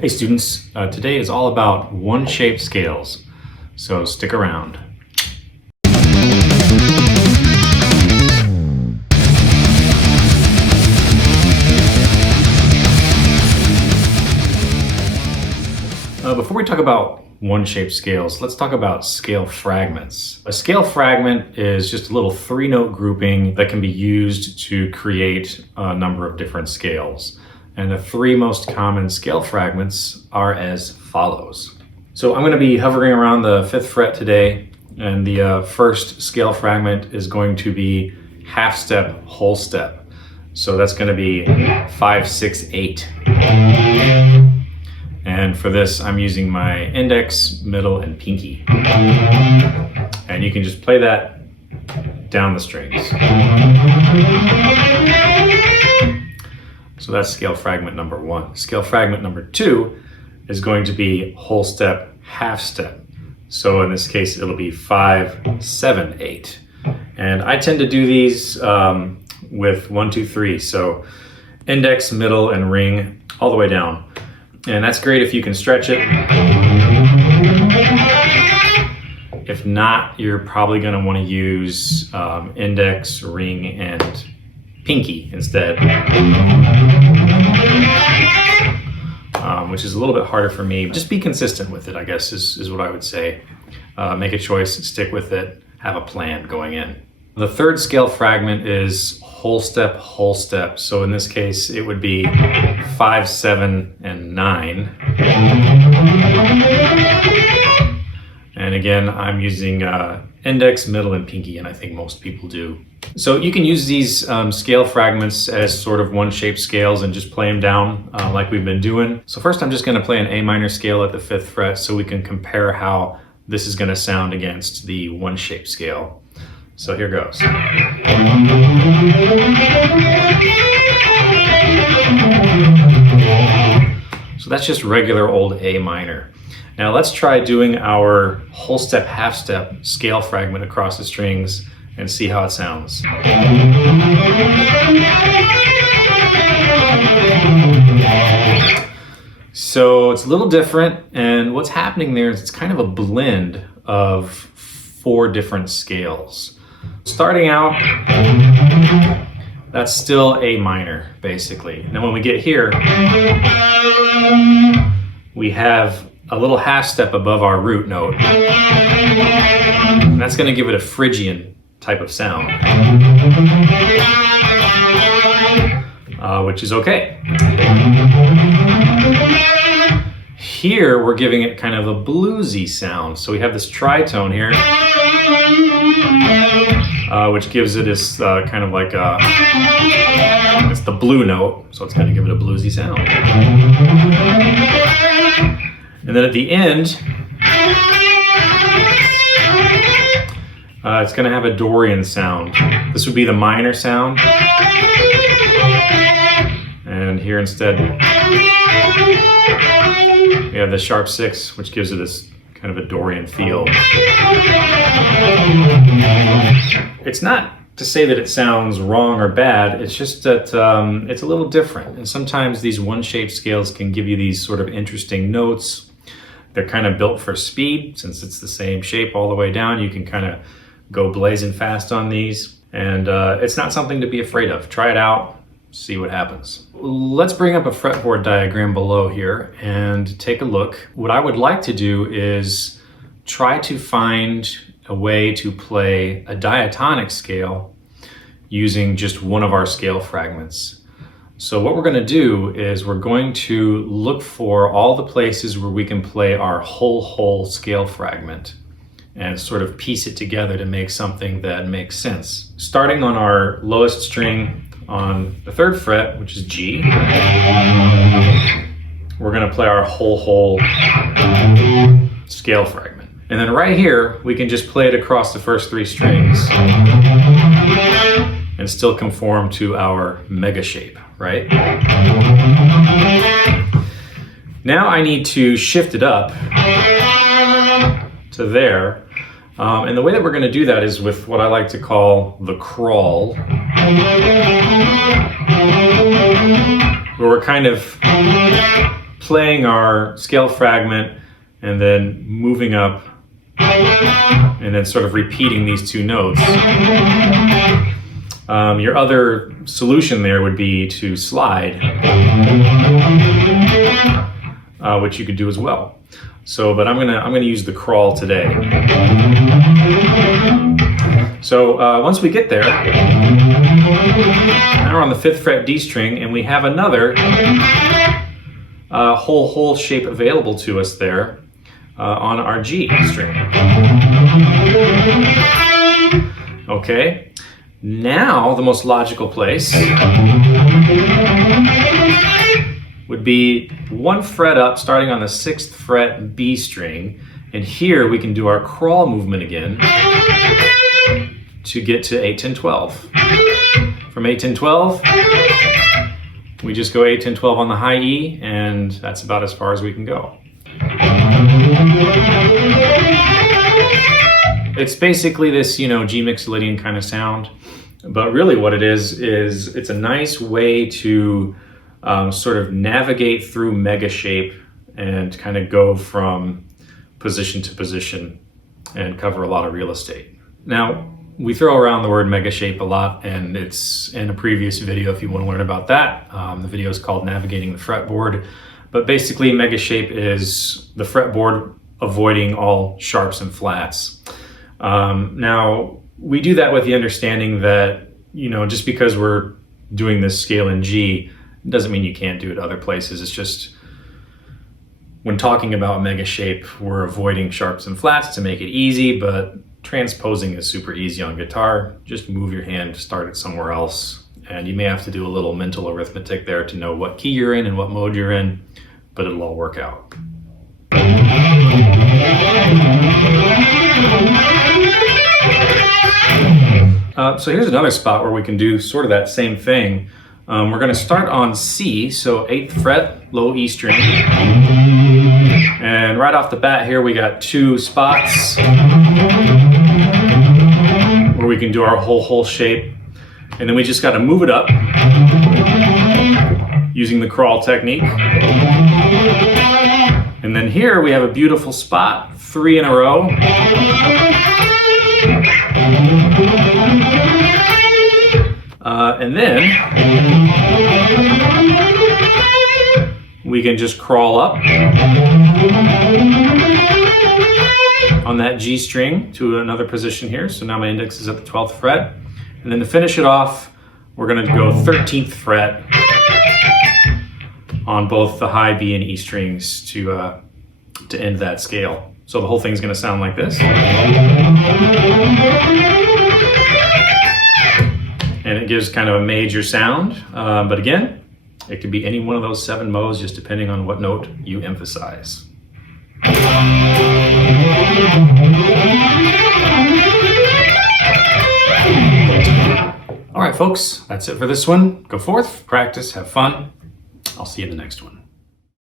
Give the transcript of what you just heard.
Hey students, today is all about one shape scales, so stick around. Before we talk about one shape scales, let's talk about scale fragments. A scale fragment is just a little 3-note grouping that can be used to create a number of different scales. And the 3 most common scale fragments are as follows. So I'm going to be hovering around the 5th fret today, and the first scale fragment is going to be half step, whole step. So that's going to be 5, 6, 8. And for this, I'm using my index, middle, and pinky. And you can just play that down the strings. So that's scale fragment number 1. Scale fragment number 2 is going to be whole step, half step. So in this case, it'll be 5, 7, 8. And I tend to do these with 1, 2, 3. So index, middle, and ring all the way down. And that's great if you can stretch it. If not, you're probably going to want to use index, ring, and pinky instead. Which is a little bit harder for me. Just be consistent with it, I guess, is what I would say. Make a choice, stick with it, have a plan going in. The third scale fragment is whole step, whole step. So in this case, it would be 5, 7, and 9. And again, I'm using index, middle, and pinky, and I think most people do. So you can use these scale fragments as sort of one shape scales and just play them down like we've been doing. So first I'm just going to play an A minor scale at the 5th fret so we can compare how this is going to sound against the one shape scale. So here goes. So that's just regular old A minor. Now let's try doing our whole step, half step scale fragment across the strings and see how it sounds. So it's a little different, and what's happening there is it's kind of a blend of 4 different scales. Starting out, that's still A minor, basically. Now when we get here, we have a little half step above our root note. And that's going to give it a Phrygian type of sound, which is okay. Here we're giving it kind of a bluesy sound. So we have this tritone here, which gives it this kind of like it's the blue note, so it's going to give it a bluesy sound. And then at the end, it's going to have a Dorian sound. This would be the minor sound. And here instead, we have the sharp 6, which gives it this kind of a Dorian feel. It's not to say that it sounds wrong or bad, it's just that it's a little different. And sometimes these one shape scales can give you these sort of interesting notes. They're kind of built for speed. Since it's the same shape all the way down, you can kind of go blazing fast on these. And it's not something to be afraid of. Try it out, see what happens. Let's bring up a fretboard diagram below here and take a look. What I would like to do is try to find a way to play a diatonic scale using just one of our scale fragments. So what we're going to do is we're going to look for all the places where we can play our whole scale fragment and sort of piece it together to make something that makes sense. Starting on our lowest string on the 3rd fret, which is G, we're going to play our whole scale fragment. And then right here, we can just play it across the first 3 strings and still conform to our MEGASHAPE, right? Now I need to shift it up to there. And the way that we're going to do that is with what I like to call the crawl, where we're kind of playing our scale fragment and then moving up and then sort of repeating these two notes. Your other solution there would be to slide, which you could do as well. So, but I'm gonna use the crawl today. So once we get there, now we're on the 5th fret D string, and we have another whole shape available to us there on our G string. Okay, now the most logical place would be 1 fret up, starting on the 6th fret B string, and here we can do our crawl movement again to get to 8, 10, 12. From 8, 10, 12, we just go 8, 10, 12 on the high E, and that's about as far as we can go. It's basically this, G Mixolydian kind of sound, but really what it is it's a nice way to sort of navigate through MEGASHAPE and kind of go from position to position and cover a lot of real estate. Now, we throw around the word MEGASHAPE a lot, and it's in a previous video if you want to learn about that. The video is called Navigating the Fretboard, but basically MEGASHAPE is the fretboard avoiding all sharps and flats. Now, we do that with the understanding that, just because we're doing this scale in G, doesn't mean you can't do it other places. It's just when talking about MEGASHAPE, we're avoiding sharps and flats to make it easy, but transposing is super easy on guitar. Just move your hand, start it somewhere else, and you may have to do a little mental arithmetic there to know what key you're in and what mode you're in, but it'll all work out. So here's another spot where we can do sort of that same thing. We're going to start on C, so 8th fret, low E string. And right off the bat here, we got 2 spots where we can do our whole shape. And then we just got to move it up using the crawl technique. And then here we have a beautiful spot, 3 in a row. And then we can just crawl up on that G string to another position here. So now my index is at the 12th fret. And then to finish it off, we're going to go 13th fret on both the high B and E strings to end that scale. So the whole thing's going to sound like this. And it gives kind of a major sound, but again, it could be any one of those 7 modes, just depending on what note you emphasize. All right, folks, that's it for this one. Go forth, practice, have fun. I'll see you in the next one.